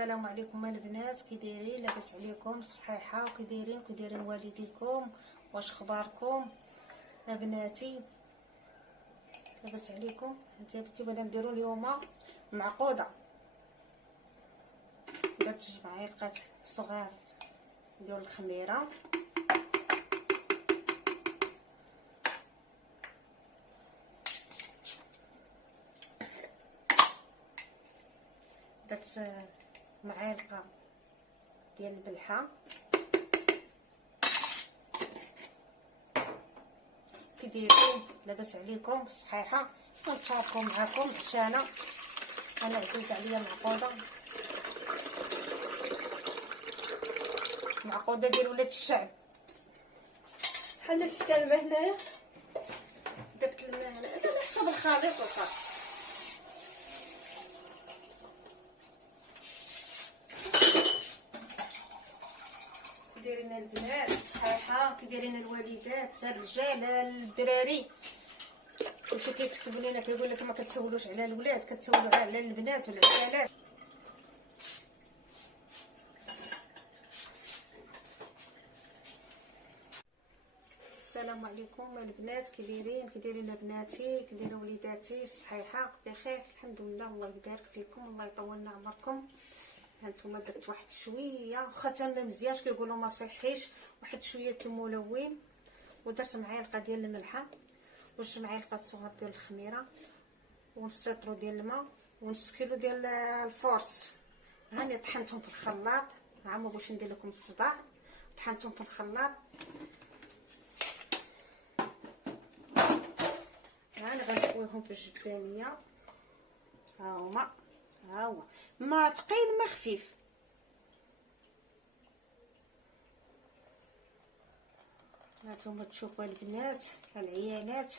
السلام عليكم البنات، كي دايرين؟ لاباس عليكم؟ صحيحه؟ كي دايرين والديكم؟ واش اخباركم بناتي؟ لاباس عليكم؟ انت بنتي بغينا نديرو اليوم معقوده. درت 2 معالق صغار ديال الخميره، درت معالقه ديال الملحه، كي دايرين؟ لاباس عليكم؟ صحيحه؟ كنتشاركو معكم عشانه انا عزيز عليا معقوده ديال ولاد الشعب. بحال السلمى هنايا درت الماء هنا على حسب الخليط وصافي. كي دايرين البنات؟ صحيحه؟ كي دايرين الوالدات؟ الرجال الدراري؟ كنتو كيكتبوا لينا كيقول لك ما كتسولوش على الولاد، كتسولوا على البنات والعسالات. السلام عليكم البنات، كي دايرين بناتي؟ كي دايرين وليداتي؟ صحيحه؟ بخير الحمد لله، الله يبارك فيكم، الله يطولنا عمركم. هانتوما درت واحد شويه، واخا تا ما مزيانش كيقولوا ما صحيش، واحد شويه الملون، ودرت معلقه ديال الملحه و2 معالق صغار ديال الخميره ونص لتر ديال الماء ونص كيلو ديال الفورس. هاني طحنتهم في الخلاط، ها ما بغيتش ندير لكم الصداع، طحنتهم في الخلاط. هاني غنشويهم في الجبانيه، ها هما، ها هو ما ثقيل ما خفيف. هانتوما تشوفوا البنات العيالات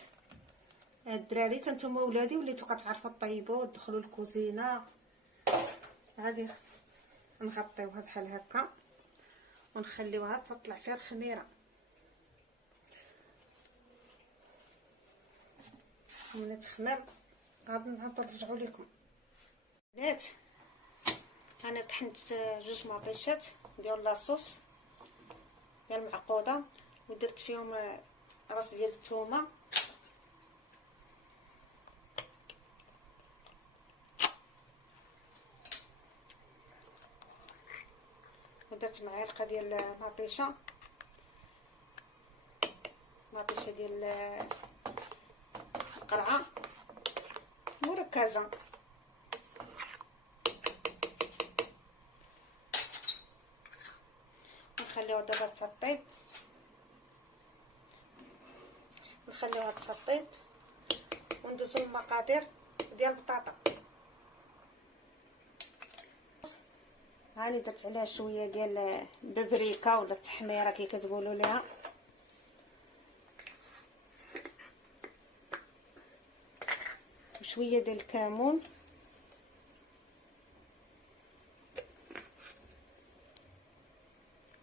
الدراري، حتى نتوما ولادي وليتو كتعرفوا طيبوا تدخلوا الكوزينه. غادي نغطيوها بحال هكا ونخليوها تطلع فيها الخميره. ملي تخمر غادي نرجعوا لكم بنات. انا طحنت 2 مطيشات ديال لاصوص ديال المعقوده ودرت فيهم راس ديال الثومه ودرت معلقه ديال مطيشه ديال القرعه مركزه. نخليوها دابا تطيب، وندوزو المقادير ديال البطاطا. هاني درت عليها شويه ديال البابريكا ولا التحميره كي كتقولوا ليها، وشويه ديال الكمون،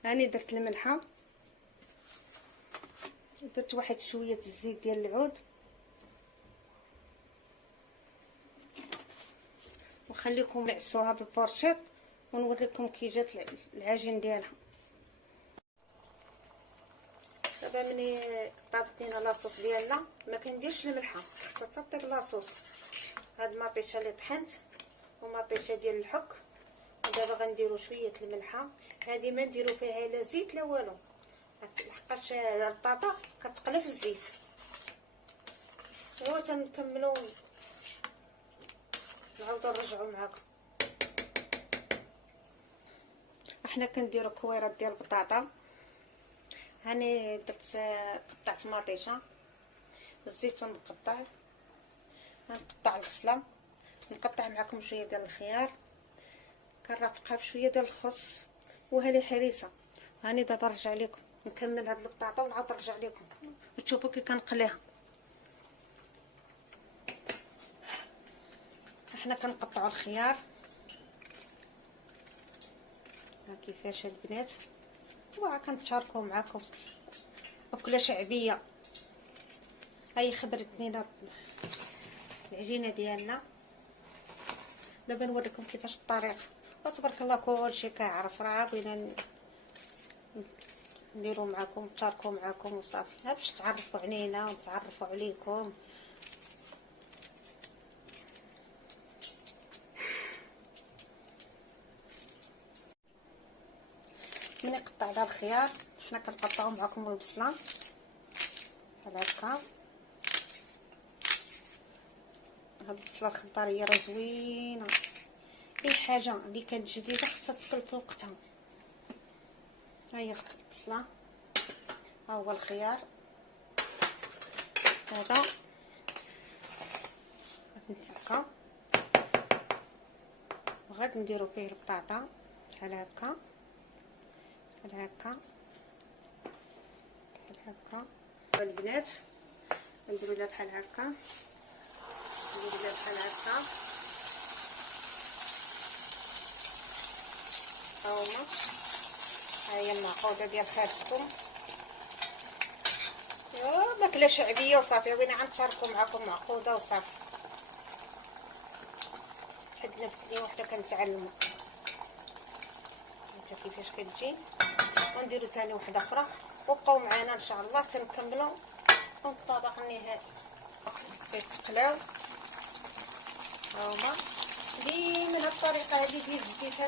هاني درت الملحه، درت واحد شويه الزيت ديال العود، وخليكم نعسوها بالفرشيط ونوريكم كي جات العجين ديالها. دابا ملي طابت لينا لاصوص ديالنا ما كنديرش الملحه، خاصها تطيب لاصوص. هاد مطيشه اللي طحنت ومطيشه ديال الحك، ودابا غنديروا شويه الملحه. هذه ما نديروا فيها لا زيت لا والو، لحقاش البطاطا كتقلى في الزيت. ايوا تنكملوا نعاودوا نرجعوا معاكم. احنا كنديروا كويرات ديال البطاطا. هاني درت قطعت مطيشه، الزيتون نقطع البصله، نقطع معكم شويه ديال الخيار، كنرافقها بشويه ديال الخس وهذه حريصه. هاني دابا نرجع لكم نكمل هاد البطاطا ونعاود نرجع لكم وتشوفوا كي كنقليها. احنا كنقطعوا الخيار، ها كيفاش البنات، وكنتشاركوا معكم اكله شعبيه. هاي خبرتني العجينه ديالنا، دابا نوريكم كيفاش الطريقه وتبارك الله كلشي كيعرف. راه بغينا نديرو معكم نشاركو معكم وصافي، باش تعرفوا علينا ونتعرفوا عليكم. ملي قطعنا الخيار حنا كنقطعو معكم البصله بحال هكا. هاد البصله الخضاريه راه زوينه، اي حاجه اللي كانت جديده خصها تكل في وقتها. ها هي البصله، ها هو الخيار هذا هكا، وغادي نديرو فيه البطاطا بحال هكا بحال هكا بحال هكا. البنات نديرو لها بحال هكا، نديرو لها بحال هكا. ها هما، ها هي المعقوده ديال خالتكم. ماكله شعبيه وصافي، بغينا غنشاركو معكم معقوده وصافي. حدنا في الدنيا وحده كنتعلموا. انت كيفاش كتجي. ونديرو ثاني وحده اخرى، وبقاو معنا ان شاء الله تنكملوا الطبق النهائي. كيتقلاو ها هما. ديما هاد الطريقه هذه ديال الزيت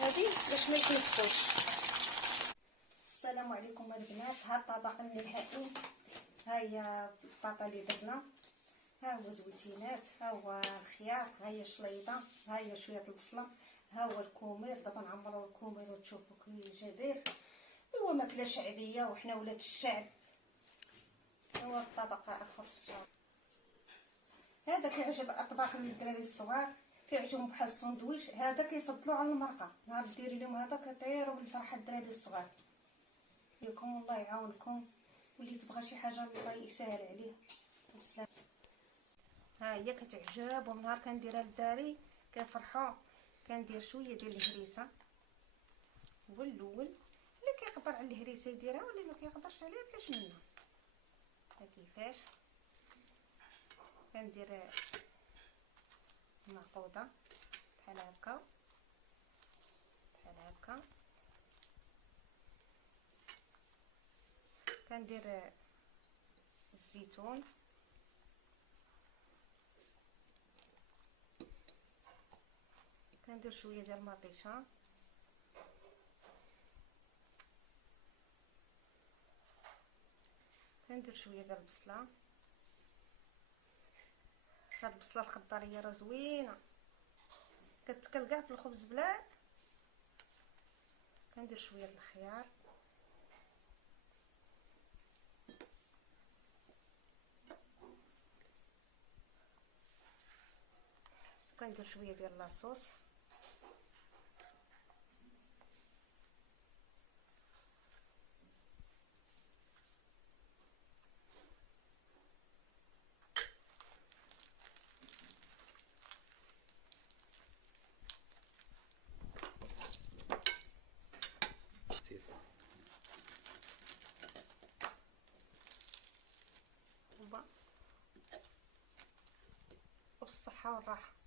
هذه باش ما يتنفخوش. السلام عليكم البنات. ها الطبق النهائي، ها هي البطاطا اللي درنا، ها هو زويتينات، ها هو الخيار، ها هي الشليطه، ها هي شويه البصله، ها هو الكومير. دابا نعمروا الكومير وتشوفوا كي جا داير. هو ماكله شعبيه وحنا ولاد الشعب. هو الطبق اخر هذا كيعجب اطباق الدراري الصغار، كيعجبهم بحال السندويش. هذا كيفضلوا على المرقه. نهار ديري لهم هذا كيطيروا بالفرحه الدراري الصغار. ياكم الله يعاونكم، واللي تبغى شي حاجه الله يسهل عليه. ها هي كتعجب، ونهار كنديرها للداري كيفرحوا. كندير شويه ديال الهريسه، هو الاول اللي كيقدر على الهريسه يديرها، واللي ما كيقدرش عليها كاش منها. ها كيفاش كندير معقوده بحال هكا بحال هكا. كندير الزيتون، كندير شويه ديال المطيشه، كندير شويه ديال البصله. هاد البصله الخضاريه راه زوينه، كتكل كاع في الخبز بلاد. كندير شويه ديال الخيار، كندير شويه ديال لاصوص، وبالصحه والراحه.